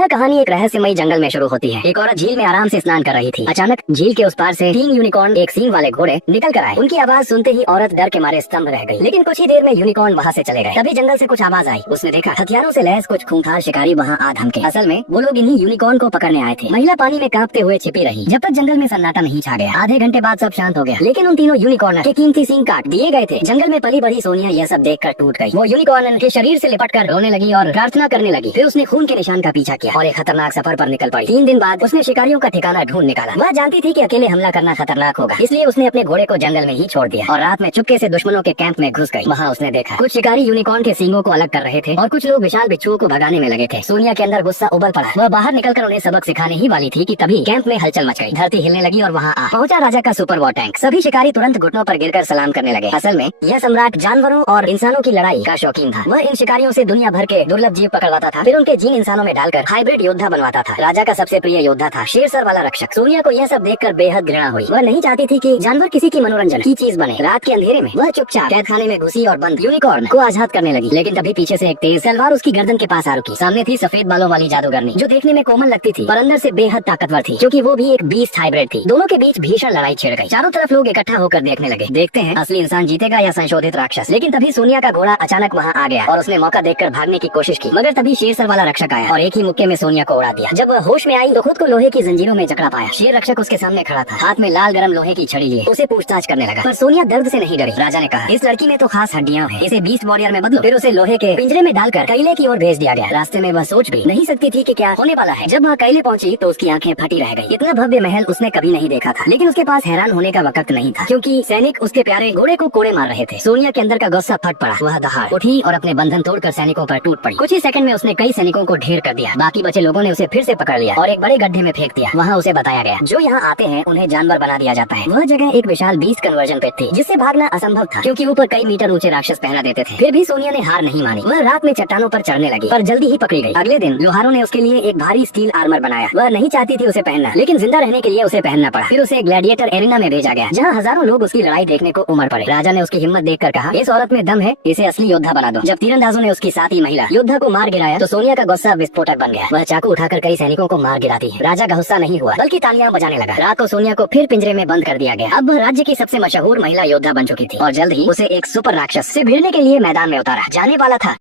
यह कहानी एक रहस्यमयी जंगल में शुरू होती है। एक औरत झील में आराम से स्नान कर रही थी। अचानक झील के उस पार से 3 यूनिकॉर्न एक सींग वाले घोड़े निकल कर आए। उनकी आवाज सुनते ही औरत डर के मारे स्तंभ रह गई। लेकिन कुछ ही देर में यूनिकॉर्न वहाँ से चले गए। तभी जंगल से कुछ आवाज आई। उसने देखा हथियारों से लैस कुछ खूंखार शिकारी वहाँ आ धमके। असल में वो लोग इन्हीं यूनिकॉर्न को पकड़ने आए थे। महिला पानी में कांपते हुए छिपी रही जब तक जंगल में सन्नाटा नहीं छा गया। आधे घंटे बाद सब शांत हो गया, लेकिन उन तीनों यूनिकॉर्न के कीमती सींग काट दिए गए थे। जंगल में पली बढ़ी सोनिया यह सब देखकर टूट गई। वो यूनिकॉर्न के शरीर से लिपट कर रोने लगी और प्रार्थना करने लगी। फिर उसने खून के निशान का पीछा किया और एक खतरनाक सफर पर निकल पड़ी। 3 दिन बाद उसने शिकारियों का ठिकाना ढूंढ निकाला। वह जानती थी कि अकेले हमला करना खतरनाक होगा, इसलिए उसने अपने घोड़े को जंगल में ही छोड़ दिया और रात में चुपके से दुश्मनों के कैंप में घुस गई। वहाँ उसने देखा कुछ शिकारी यूनिकॉर्न के सींगों को अलग कर रहे थे और कुछ लोग विशाल बिच्छुओं को भगाने में लगे थे। सोनिया के अंदर गुस्सा उबल पड़ा। वह बाहर निकलकर उन्हें सबक सिखाने ही वाली थी कि तभी कैंप में हलचल मच गई। धरती हिलने लगी और वहाँ आ पहुंचा राजा का सुपर वॉर टैंक। सभी शिकारी तुरंत घुटनों पर गिरकर सलाम करने लगे। असल में यह सम्राट जानवरों और इंसानों की लड़ाई का शौकीन था। वह इन शिकारियों से दुनिया भर के दुर्लभ जीव पकड़वाता था, फिर उनके जीन इंसानों में डालकर हाइब्रिड योद्धा बनवाता था। राजा का सबसे प्रिय योद्धा था शेर सर वाला रक्षक। सोनिया को यह सब देखकर बेहद घृणा हुई। वह नहीं चाहती थी कि जानवर किसी की मनोरंजन की चीज बने। रात के अंधेरे में वह चुपचाप कैद खाने में घुसी और बंद यूनिकॉर्न को आजाद करने लगी। लेकिन तभी पीछे से एक तेज तलवार उसकी गर्दन के पास आ रुकी। सामने थी सफेद बालों वाली जादूगरनी, जो देखने में कोमल लगती थी पर अंदर से बेहद ताकतवर थी, क्योंकि वो भी एक बीस्ट हाइब्रिड थी। दोनों के बीच भीषण लड़ाई छिड़ गई। चारों तरफ लोग इकट्ठा होकर देखने लगे। देखते हैं असली इंसान जीतेगा या संशोधित राक्षस। लेकिन तभी सोनिया का घोड़ा अचानक वहाँ आ गया और उसने मौका देखकर भागने की कोशिश की, मगर तभी शेर सर वाला रक्षक आया और एक ही मुक्के में सोनिया को उड़ा दिया। जब वह होश में आई तो खुद को लोहे की जंजीरों में जकड़ा पाया। शेर रक्षक उसके सामने खड़ा था, हाथ में लाल गरम लोहे की छड़ी लिए उसे पूछताछ करने लगा। पर सोनिया दर्द से नहीं डरी। राजा ने कहा, इस लड़की में तो खास हड्डियां हैं, इसे बीस्ट वॉरियर में बदलो। फिर उसे लोहे के पिंजरे में डालकर कैले की ओर भेज दिया गया। रास्ते में वह सोच भी नहीं सकती थी कि क्या होने वाला है। जब वह कैले पहुंची तो उसकी आंखें फटी रह गई। इतना भव्य महल उसने कभी नहीं देखा था, लेकिन उसके पास हैरान होने का वक्त नहीं था, क्योंकि सैनिक उसके प्यारे घोड़े को कोड़े मार रहे थे। सोनिया के अंदर का गुस्सा फट पड़ा। वह दहाड़ उठी और अपने बंधन तोड़कर सैनिकों पर टूट पड़ी। कुछ ही सेकंड में उसने कई सैनिकों को ढेर कर दिया। बाकी बचे लोगों ने उसे फिर से पकड़ लिया और एक बड़े गड्ढे में फेंक दिया। वहाँ उसे बताया गया, जो यहाँ आते हैं उन्हें जानवर बना दिया जाता है। वह जगह एक विशाल बीस्ट कन्वर्जन पेट थी, जिससे भागना असंभव था, क्योंकि ऊपर कई मीटर ऊंचे राक्षस पहरा देते थे। फिर भी सोनिया ने हार नहीं मानी। वह रात में चट्टानों पर चढ़ने लगी, पर जल्दी ही पकड़ी गई। अगले दिन लोहारों ने उसके लिए एक भारी स्टील आर्मर बनाया। वह नहीं चाहती थी उसे पहनना, लेकिन जिंदा रहने के लिए उसे पहनना पड़ा। फिर उसे ग्लैडिएटर एरिना में भेजा गया, जहाँ हजारों लोग उसकी लड़ाई देखने को उमड़ पड़े। राजा ने उसकी हिम्मत देखकर कहा, इस औरत में दम है, इसे असली योद्धा बना दो। जब तीरंदाजों ने उसकी साथी महिला योद्धा को मार गिराया तो सोनिया का गुस्सा विस्फोटक बन गया। वह चाकू उठाकर कई सैनिकों को मार गिराती है। राजा का गुस्सा नहीं हुआ, बल्कि तालियां बजाने लगा। रात को सोनिया को फिर पिंजरे में बंद कर दिया गया। अब वह राज्य की सबसे मशहूर महिला योद्धा बन चुकी थी और जल्द ही उसे एक सुपर राक्षस से भिड़ने के लिए मैदान में उतारा जाने वाला था।